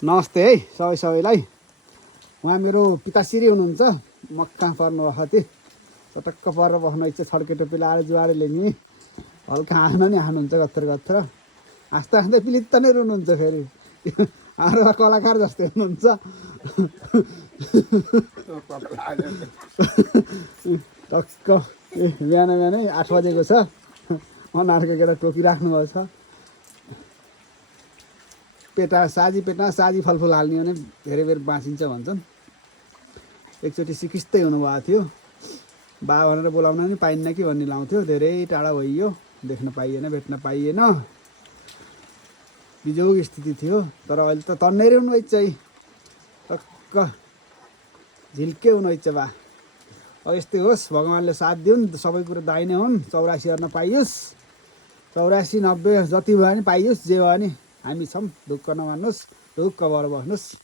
नमस्ते है सबैलाई। उहाँ मेरो पिताश्री हुनुहुन्छ। म कहाँ पर्नु भएको थिएँ, पटक्क परेर बस्नु इच्छा, छड्के टोपी लाएर जुवारीले नि हल्का हाँस्न नि हाल्नुहुन्छ गत्थर गत्थर, हाँस्दा हाँस्दै पिलित्त नै रुनुहुन्छ। फेरि हाम्रो कलाकार जस्तै हुनुहुन्छ। टक्क बिहान बिहानै 8 बजेको छ, अनारको केटा टोकिराख्नुभएको छ। पेटमा साजी फलफुल हाल्ने हो भने धेरै बेर बाँचिन्छ भन्छन्। एकचोटि सिकिस्तै हुनुभएको थियो, बा भनेर बोलाउन पनि पाइन्न कि भन्ने लाउँथ्यो। धेरै टाढा भइयो, देख्न पाइएन, भेट्न पाइएन, बिजोग स्थिति थियो। तर अहिले त तन्नेरै हुनुहुन्छ है, टक्क झिल्के हुनुहुन्छ बा। अब यस्तै होस्, भगवान्ले साथ दिउन्, सबै कुरो दाहिने हुन्, 84 गर्न पाइयोस्, 84 90 जति भयो भने पाइयोस्। जे भयो भने हामी छौँ, ढुक्क नमान्नुहोस्, ढुक्क भएर बस्नुहोस्।